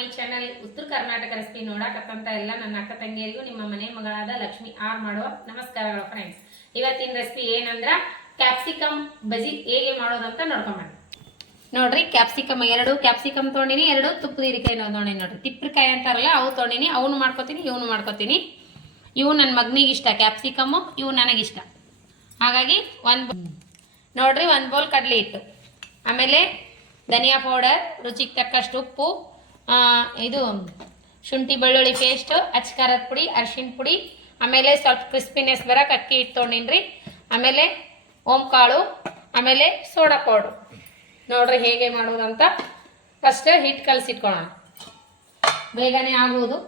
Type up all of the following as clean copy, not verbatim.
My channel ಉತ್ತರ Karnataka recipe ನೋಡಕತ್ತಂತ ಎಲ್ಲ ನನ್ನ ಅಕ್ಕ ತಂಗಿಯರಿಗೂ ನಿಮ್ಮ ಮನೆ ಮಗಳಾದ ಲಕ್ಷ್ಮಿ ಆರ್ ಮಾಡುವ ನಮಸ್ಕಾರಗಳು ಫ್ರೆಂಡ್ಸ್. ಇವತ್ತಿನ ರೆಸಿಪಿ ಏನಂದ್ರ ಕ್ಯಾಪ್ಸಿಕಮ್ ಬಜಿ ಹೇಗೆ ಮಾಡೋದಂತ ನೋಡ್ಕೊಂಬನ್ನಿ. ನೋಡ್ರಿ, ಎರಡು ಕ್ಯಾಪ್ಸಿಕಮ್ ತೊಗೊಂಡಿನಿ, 2 ತುಪ್ಪದ ಹೀರೆಕಾಯಿ ತೊಗೊಂಡಿನಿ. ನೋಡ್ರಿ, ತಿಪ್ಪರಿಕಾಯಿ ಅಂತಾರಲ್ಲ ಅವು ತೊಗೊಂಡಿನಿ. ಅವನು ಮಾಡ್ಕೊತೀನಿ, ಇವನು ಮಾಡ್ಕೊತೀನಿ. ಇವು ನನ್ನ ಮಗನಿಗೆ ಇಷ್ಟ ಕ್ಯಾಪ್ಸಿಕಮ್, ಇವು ನನಗಿಷ್ಟ. ಹಾಗಾಗಿ ನೋಡ್ರಿ, 1 ಬೌಲ್ ಕಡಲೆ ಹಿಟ್ಟು, ಆಮೇಲೆ ಧನಿಯಾ ಪೌಡರ್, ರುಚಿಗೆ ತಕ್ಕಷ್ಟು ಉಪ್ಪು, ಇದು ಶುಂಠಿ ಬೆಳ್ಳುಳ್ಳಿ ಪೇಸ್ಟ್, ಅಚ್ಕಾರದ ಪುಡಿ, ಅರಿಶಿನ ಪುಡಿ, ಆಮೇಲೆ ಸ್ವಲ್ಪ ಕ್ರಿಸ್ಪಿನೆಸ್ ಬರೋಕೆ ಅಕ್ಕಿ ಹಿಟ್ಟು ತೊಗೊಂಡಿನ್ರಿ, ಆಮೇಲೆ ಓಂಕಾಳು, ಆಮೇಲೆ ಸೋಡಾ ಪೌಡ್ರು. ನೋಡ್ರಿ ಹೇಗೆ ಮಾಡೋದಂತ. ಫಸ್ಟ್ ಹಿಟ್ಟು ಕಲಸಿಟ್ಕೊಳ್ಳೋಣ, ಬೇಗನೆ ಆಗುವುದು.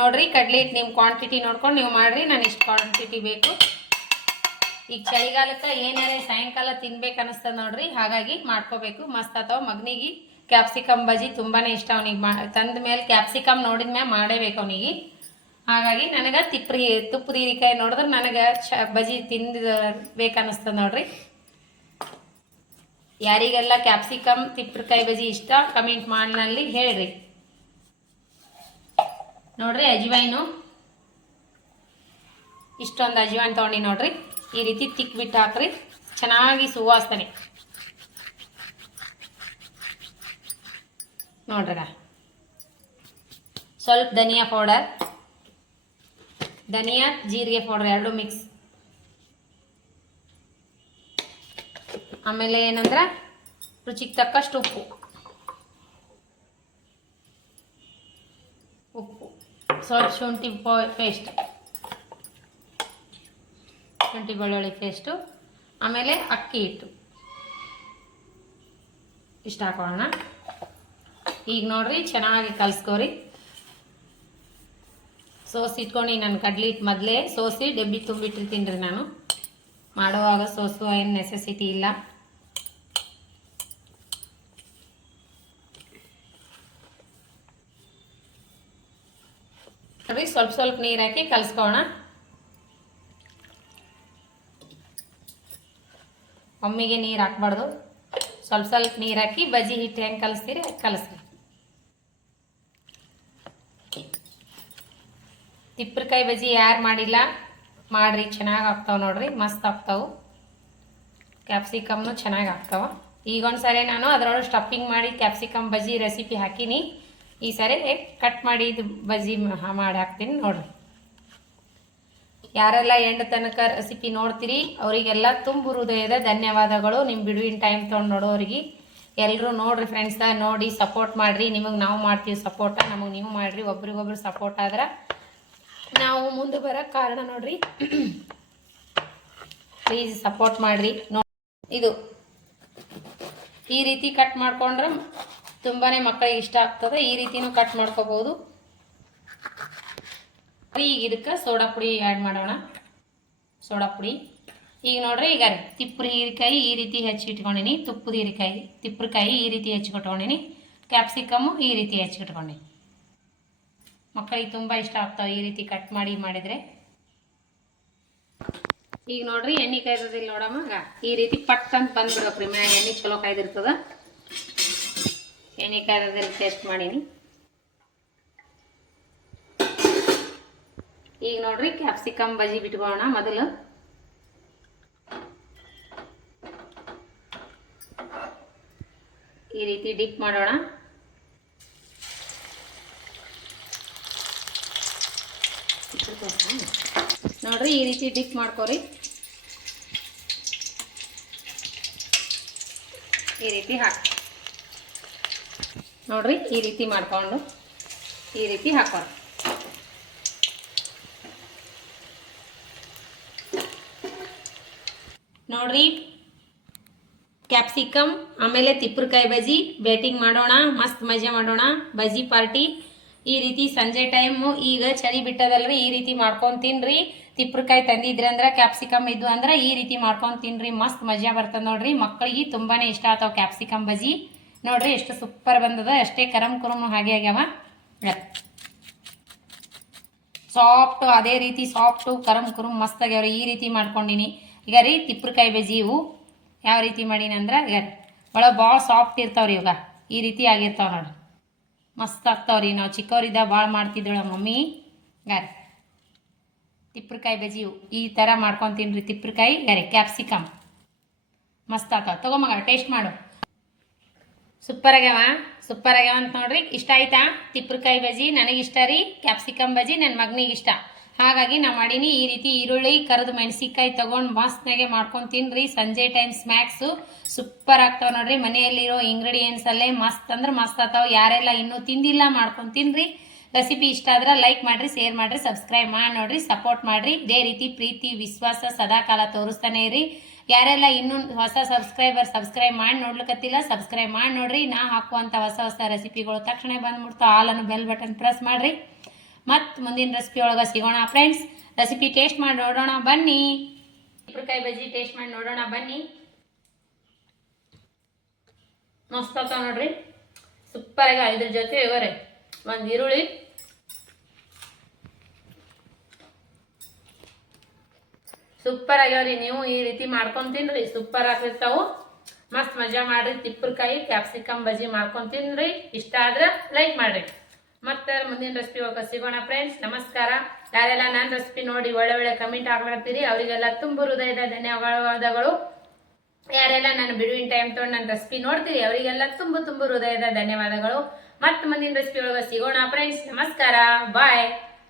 ನೋಡ್ರಿ, ಕಡಲೆ ಹಿಟ್ಟು ನಿಮ್ಮ ಕ್ವಾಂಟಿಟಿ ನೋಡ್ಕೊಂಡು ನೀವು ಮಾಡಿರಿ. ನಾನು ಇಷ್ಟು ಕ್ವಾಂಟಿಟಿ ಬೇಕು. ಈಗ ಚಳಿಗಾಲಕ್ಕೆ ಏನಾರೇ ಸಾಯಂಕಾಲ ತಿನ್ಬೇಕು ಅನಿಸ್ತದೆ ನೋಡ್ರಿ, ಹಾಗಾಗಿ ಮಾಡ್ಕೋಬೇಕು. ಮಸ್ತ್ ಆತಾವ. ಮಗನಿಗೆ ಕ್ಯಾಪ್ಸಿಕಮ್ ಬಜಿ ತುಂಬಾ ಇಷ್ಟ. ಅವನಿಗೆ ತಂದ ಮೇಲೆ ಕ್ಯಾಪ್ಸಿಕಮ್ ನೋಡಿದ ಮೇಲೆ ಮಾಡೇಬೇಕು ಅವನಿಗೆ. ಹಾಗಾಗಿ ನನಗೆ ತುಪ್ಪದ ಹೀರೆಕಾಯಿ ನೋಡಿದ್ರೆ ನನಗೆ ಬಜಿ ತಿನ್ಬೇಕನ್ನಿಸ್ತದೆ ನೋಡ್ರಿ. ಯಾರಿಗೆಲ್ಲ ಕ್ಯಾಪ್ಸಿಕಮ್ ತಿಪ್ಪರಿಕಾಯಿ ಬಜಿ ಇಷ್ಟ ಕಮೆಂಟ್ ಮಾಡಿನಲ್ಲಿ ಹೇಳ್ರಿ. ನೋಡ್ರಿ, ಅಜ್ವೈನು ಇಷ್ಟೊಂದು ಅಜ್ವೈನ್ ತೊಗೊಂಡು ನೋಡ್ರಿ, ಈ ರೀತಿ ತಿಕ್ಬಿಟ್ಟು ಹಾಕ್ರಿ, ಚೆನ್ನಾಗಿ ಸುವಾಸನೆ ನೋಡ್ರಿ. ಸ್ವಲ್ಪ ಧನಿಯಾ ಪೌಡರ್, ಧನಿಯಾ ಜೀರಿಗೆ ಪೌಡರ್ 2 ಮಿಕ್ಸ್. ಆಮೇಲೆ ಏನಂದ್ರೆ ರುಚಿಗೆ ತಕ್ಕಷ್ಟು ಉಪ್ಪು, ಸ್ವಲ್ಪ ಶುಂಠಿ ಪೇಸ್ಟ್, ಶುಂಠಿ ಬೆಳ್ಳುಳ್ಳಿ ಪೇಸ್ಟು, ಆಮೇಲೆ ಅಕ್ಕಿ ಹಿಟ್ಟು ಇಷ್ಟು ಹಾಕೋಣ. ಈಗ ನೋಡ್ರಿ, ಚೆನ್ನಾಗಿ ಕಲಿಸ್ಕೋರಿ. ಸೋಸಿ ಇಟ್ಕೊಂಡು ನಾನು ಕಡ್ಲಿ ಹಿಟ್ಟು ಮೊದಲೇ ಸೋಸಿ ಡಬ್ಬಿ ತುಂಬಿಟ್ಟಿರ್ತೀನಿ ರೀ. ನಾನು ಮಾಡುವಾಗ ಸೋಸುವ ಏನು ನೆಸೆಸಿಟಿ ಇಲ್ಲ. ನೋಡ್ರಿ, ಸ್ವಲ್ಪ ನೀರು ಹಾಕಿ ಕಲಿಸ್ಕೋಣ. ಒಮ್ಮಿಗೆ ನೀರು ಹಾಕ್ಬಾರ್ದು, ಸ್ವಲ್ಪ ನೀರು ಹಾಕಿ ಬಜಿ ಹಿಟ್ಟು ಹೆಂಗೆ ಕಲಿಸ್ತೀರಿ ಕಲಿಸ್ರಿ. ತಿಪ್ಪರಿಕಾಯಿ ಬಜಿ ಯಾರು ಮಾಡಿಲ್ಲ ಮಾಡ್ರಿ, ಚೆನ್ನಾಗಿ ಆಗ್ತಾವೆ ನೋಡ್ರಿ, ಮಸ್ತ್ ಆಗ್ತಾವೆ. ಕ್ಯಾಪ್ಸಿಕಮ್ನು ಚೆನ್ನಾಗಿ ಆಗ್ತಾವೆ. ಈಗ ಒಂದ್ಸರಿ ನಾನು ಅದರೊಳಗೆ ಸ್ಟಫಿಂಗ್ ಮಾಡಿ ಕ್ಯಾಪ್ಸಿಕಮ್ ಬಜಿ ರೆಸಿಪಿ ಹಾಕೀನಿ. ಈ ಸರಿ ಕಟ್ ಮಾಡಿ ಇದು ಬಜಿ ಮಾಡಿ ಹಾಕ್ತೀನಿ ನೋಡ್ರಿ. ಯಾರೆಲ್ಲ ಎಂಡ್ ತನಕ ರೆಸಿಪಿ ನೋಡ್ತೀರಿ ಅವರಿಗೆಲ್ಲ ತುಂಬ ಹೃದಯದ ಧನ್ಯವಾದಗಳು. ನಿಮ್ಮ ಬಿಡುವಿನ ಟೈಮ್ ತೊಗೊಂಡು ನೋಡೋರಿಗೆ ಎಲ್ಲರೂ ನೋಡ್ರಿ ಫ್ರೆಂಡ್ಸ, ನೋಡಿ ಸಪೋರ್ಟ್ ಮಾಡಿರಿ. ನಿಮಗೆ ನಾವು ಮಾಡ್ತೀವಿ ಸಪೋರ್ಟ, ನಮಗೆ ನೀವು ಮಾಡಿರಿ. ಒಬ್ರಿಗೊಬ್ರು ಸಪೋರ್ಟ್ ಆದ್ರೆ ನಾವು ಮುಂದೆ ಬರೋಕ್ಕೆ ಕಾರಣ ನೋಡ್ರಿ. ಪ್ಲೀಸ್ ಸಪೋರ್ಟ್ ಮಾಡಿರಿ. ಇದು ಈ ರೀತಿ ಕಟ್ ಮಾಡ್ಕೊಂಡ್ರೆ ತುಂಬಾ ಮಕ್ಕಳಿಗೆ ಇಷ್ಟ ಆಗ್ತದೆ. ಈ ರೀತಿನೂ ಕಟ್ ಮಾಡ್ಕೋಬೋದು. ಈಗ ಇದಕ್ಕೆ ಸೋಡಾ ಪುಡಿ ಆ್ಯಡ್ ಮಾಡೋಣ. ಸೋಡಾ ಪುಡಿ ಈಗ ನೋಡ್ರಿ, ಈಗ ತಿಪ್ಪರಿ ಹೀರೆಕಾಯಿ ಈ ರೀತಿ ಹೆಚ್ಚಿಟ್ಕೊಂಡಿನಿ, ತುಪ್ಪದ ಹೀರೆಕಾಯಿ ತಿಪ್ಪರಿಕಾಯಿ ಈ ರೀತಿ ಹೆಚ್ಚಿಟ್ಕೊಂಡಿನಿ, ಕ್ಯಾಪ್ಸಿಕಮ್ಮು ಈ ರೀತಿ ಹೆಚ್ಚಿಟ್ಕೊಂಡಿನಿ. ಮಕ್ಕಳಿಗೆ ತುಂಬ ಇಷ್ಟ ಆಗ್ತಾವೆ ಈ ರೀತಿ ಕಟ್ ಮಾಡಿದರೆ. ಈಗ ನೋಡ್ರಿ, ಎಣ್ಣೆ ಕಾಯ್ದಿಲ್ಲ ನೋಡಮ್ಮ, ಈ ರೀತಿ ಪಟ್ ಅಂತ ಬಂದ್ಬಿಡ್ಬೇಕ್ರಿ. ಮ್ಯಾಗ ಎಣ್ಣೆ ಚಲೋ ಕಾಯ್ದಿರ್ತದ. ಎಣ್ಣೆ ಕಾಯ್ದಿಲ್ಲ ಟೇಸ್ಟ್ ಮಾಡೀನಿ. ಈಗ ನೋಡ್ರಿ, ಕ್ಯಾಪ್ಸಿಕಮ್ ಬಜಿ ಬಿಟ್ಕೊಳ್ಳೋಣ. ಮೊದಲು ಈ ರೀತಿ ಡಿಪ್ ಮಾಡೋಣ. ನೋಡ್ರಿ, ಈ ರೀತಿ ಡಿಪ್ ಮಾಡ್ಕೊರಿ. ಈ ರೀತಿ ಹಾಕಿ ನೋಡ್ರಿ, ಈ ರೀತಿ ಮಾಡ್ಕೊಂಡು ಈ ರೀತಿ ಹಾಕೋಣ. ನೋಡ್ರಿ, ಕ್ಯಾಪ್ಸಿಕಮ್ ಆಮೇಲೆ ತಿಪ್ಪರಿಕಾಯಿ ಬಜಿ ಬ್ಯಾಟಿಂಗ್ ಮಾಡೋಣ, ಮಸ್ತ್ ಮಜಾ ಮಾಡೋಣ. ಬಜಿ ಪಾರ್ಟಿ ಈ ರೀತಿ ಸಂಜೆ ಟೈಮು, ಈಗ ಚಳಿ ಬಿಟ್ಟದಲ್ರಿ, ಈ ರೀತಿ ಮಾಡ್ಕೊಂಡು ತಿನ್ರಿ. ತಿಪ್ಪರಿಕಾಯಿ ತಂದಿದ್ರಿ ಅಂದ್ರೆ, ಕ್ಯಾಪ್ಸಿಕಮ್ ಇದ್ದು ಅಂದ್ರೆ ಈ ರೀತಿ ಮಾಡ್ಕೊಂಡು ತಿನ್ರಿ, ಮಸ್ತ್ ಮಜಾ ಬರ್ತದೆ ನೋಡ್ರಿ. ಮಕ್ಕಳಿಗೆ ತುಂಬಾ ಇಷ್ಟ ಆಗ್ತಾವೆ ಕ್ಯಾಪ್ಸಿಕಮ್ ಬಜಿ. ನೋಡ್ರಿ ಎಷ್ಟು ಸೂಪರ್ ಬಂದದ, ಅಷ್ಟೇ ಕರಮ್ ಕುರುಮ್ ಹಾಗೆ ಆಗ್ಯಾವ. ಸಾಫ್ಟು, ಅದೇ ರೀತಿ ಸಾಫ್ಟು ಕರಮ್ ಕುರುಮ್ ಮಸ್ತ್ ಆಗ್ಯಾವ್ರಿ. ಈ ರೀತಿ ಮಾಡ್ಕೊಂಡಿನಿ. ಈಗ ರೀ ತಿಪ್ಪರಿಕಾಯಿ ಬಜಿ ಇವು ಯಾವ ರೀತಿ ಮಾಡೀನಿ ಅಂದ್ರೆ, ಈಗ ಒಳಗೆ ಭಾಳ ಸಾಫ್ಟ್ ಇರ್ತಾವ್ರಿ. ಇವಾಗ ಈ ರೀತಿ ಆಗಿರ್ತಾವೆ ನೋಡ್ರಿ, ಮಸ್ತ್ ಆಗ್ತಾವ್ರಿ. ನಾವು ಚಿಕ್ಕವರಿದ್ದಾಗ ಭಾಳ ಮಾಡ್ತಿದ್ದಳು ಮಮ್ಮಿ. ಗಾರಿ ತಿಪ್ರಕಾಯಿ ಬಜ್ಜಿ ಈ ಥರ ಮಾಡ್ಕೊಂಡು ತಿನ್ರಿ. ತಿಪ್ರಕಾಯಿ ಗಾರಿ ಕ್ಯಾಪ್ಸಿಕಮ್ ಮಸ್ತ್ ಆಗ್ತಾವ. ತಗೋ ಮಗ ಟೇಸ್ಟ್ ಮಾಡು. ಸೂಪರ್ ಆಗ್ಯಾವ ಅಂತ ನೋಡ್ರಿ. ಇಷ್ಟ ಆಯ್ತಾ ತಿಪ್ರಕಾಯಿ ಬಜ್ಜಿ? ನನಗಿಷ್ಟ ರೀ. ಕ್ಯಾಪ್ಸಿಕಮ್ ಬಜ್ಜಿ ನನ್ನ ಮಗನಿಗೆ ಇಷ್ಟ, ಹಾಗಾಗಿ ನಾ ಮಾಡೀನಿ. ಈ ರೀತಿ ಈರುಳ್ಳಿ ಕರೆದು ಮೆಣಸಿನ್ಕಾಯಿ ತೊಗೊಂಡು ಮಸ್ತ್ನಾಗೆ ಮಾಡ್ಕೊಂಡು ತಿನ್ನಿರಿ. ಸಂಜೆ ಟೈಮ್ ಸ್ನ್ಯಾಕ್ಸು ಸೂಪರ್ ಆಗ್ತಾವೆ ನೋಡ್ರಿ. ಮನೆಯಲ್ಲಿರೋ ಇಂಗ್ರೀಡಿಯೆಂಟ್ಸಲ್ಲೇ ಮಸ್ತ್ ಅಂದ್ರೆ ಮಸ್ತ್ ಆಗ್ತಾವೆ. ಯಾರೆಲ್ಲ ಇನ್ನೂ ತಿಂದಿಲ್ಲ ಮಾಡ್ಕೊಂಡು ತಿನ್ನಿರಿ. ರೆಸಿಪಿ ಇಷ್ಟ ಆದ್ರೆ ಲೈಕ್ ಮಾಡಿರಿ, ಶೇರ್ ಮಾಡಿರಿ, ಸಬ್ಸ್ಕ್ರೈಬ್ ಮಾಡಿ ನೋಡಿರಿ, ಸಪೋರ್ಟ್ ಮಾಡಿರಿ. ಇದೇ ರೀತಿ ಪ್ರೀತಿ ವಿಶ್ವಾಸ ಸದಾಕಾಲ ತೋರಿಸ್ತಾನೆ ಇರಿ. ಯಾರೆಲ್ಲ ಇನ್ನೂ ಹೊಸ ಸಬ್ಸ್ಕ್ರೈಬ್ ಮಾಡಿ ನೋಡ್ಲಿಕ್ಕತ್ತಿಲ್ಲ ಸಬ್ಸ್ಕ್ರೈಬ್ ಮಾಡಿ ನೋಡ್ರಿ. ನಾ ಹಾಕುವಂಥ ಹೊಸ ರೆಸಿಪಿಗಳು ತಕ್ಷಣ ಬಂದ್ಬಿಡ್ತಾವೆ. ಆಲನ್ನು ಬೆಲ್ ಬಟನ್ ಪ್ರೆಸ್ ಮಾಡಿರಿ. ಮತ್ತು ಮುಂದಿನ ರೆಸಿಪಿ ಒಳಗೆ ಸಿಗೋಣ ಫ್ರೆಂಡ್ಸ್. ರೆಸಿಪಿ ಟೇಸ್ಟ್ ಮಾಡಿ ನೋಡೋಣ ಬನ್ನಿ. ತಿಪ್ರಕಾಯಿ ಬಜ್ಜಿ ಟೇಸ್ಟ್ ಮಾಡಿ ನೋಡೋಣ ಬನ್ನಿ. ಮಸ್ತ್ ಆಗ್ತಾವ ನೋಡ್ರಿ, ಸೂಪರಾಗಿ. ಇದ್ರ ಜೊತೆ ಇವರೇ ಒಂದು ಈರುಳ್ಳಿ, ಸೂಪರ್ ಆಗ್ಯಾವ್ರಿ. ನೀವು ಈ ರೀತಿ ಮಾಡ್ಕೊಂಡು ತಿನ್ರಿ, ಸೂಪರ್ ಆಗಿರ್ತಾವು. ಮಸ್ತ್ ಮಜಾ ಮಾಡ್ರಿ. ತಿಪ್ರಕಾಯಿ ಕ್ಯಾಪ್ಸಿಕಮ್ ಬಜ್ಜಿ ಮಾಡ್ಕೊಂಡು ತಿನ್ರಿ. ಇಷ್ಟ ಆದ್ರೆ ಲೈಕ್ ಮಾಡ್ರಿ. ಮತ್ತೆ ಮುಂದಿನ ರೆಸಿಪಿ ಒಳಗೆ ಸಿಗೋಣ ಫ್ರೆಂಡ್ಸ್. ನಮಸ್ಕಾರ. ಯಾರೆಲ್ಲ ನನ್ನ ರೆಸಿಪಿ ನೋಡಿ ಒಳ್ಳೆ ಕಮೆಂಟ್ ಹಾಕ್ಲತ್ತೀರಿ ಅವರಿಗೆಲ್ಲ ತುಂಬ ಹೃದಯದ ಧನ್ಯವಾದಗಳು. ಯಾರೆಲ್ಲ ನಾನು ಬಿಡುವಿನ ಟೈಮ್ ತೊಗೊಂಡು ನನ್ನ ರೆಸಿಪಿ ನೋಡ್ತೀರಿ ಅವರಿಗೆಲ್ಲ ತುಂಬ ಹೃದಯದ ಧನ್ಯವಾದಗಳು. ಮತ್ತೆ ಮುಂದಿನ ರೆಸಿಪಿ ಒಳಗೆ ಸಿಗೋಣ ಫ್ರೆಂಡ್ಸ್. ನಮಸ್ಕಾರ, ಬಾಯ್.